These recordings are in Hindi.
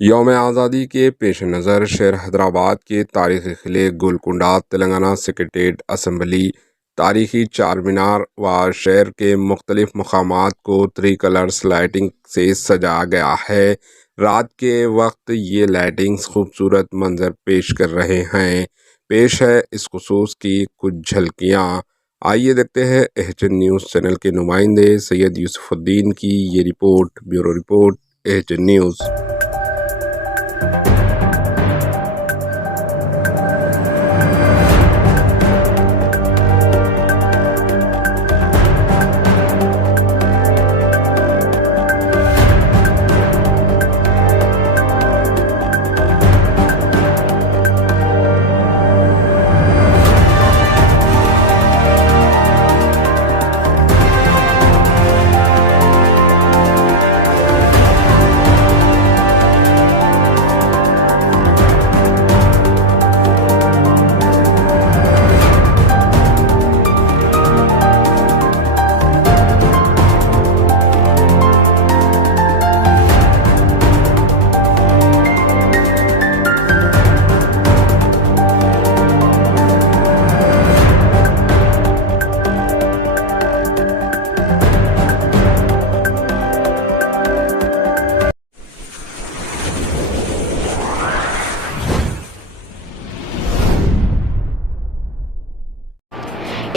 यौम आज़ादी के पेश नज़र शहर हैदराबाद के तारीख़ी किले गोलकुंडा, तेलंगाना सेक्रेटेरिएट असम्बली, तारीख़ी चार मीनार व शहर के मुख्तलिफ मकामात को 3 कलर्स लाइटिंग से सजाया गया है। रात के वक्त ये लाइटिंग्स खूबसूरत मंजर पेश कर रहे हैं। पेश है इस खुसूस की कुछ झलकियाँ। आइए देखते हैं एचएन न्यूज़ चैनल के नुमाइंदे सैयद यूसुफुद्दीन की ये report. Bureau report, HN news.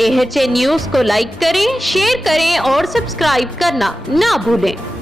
HN news को लाइक करें, शेयर करें और सब्सक्राइब करना ना भूलें।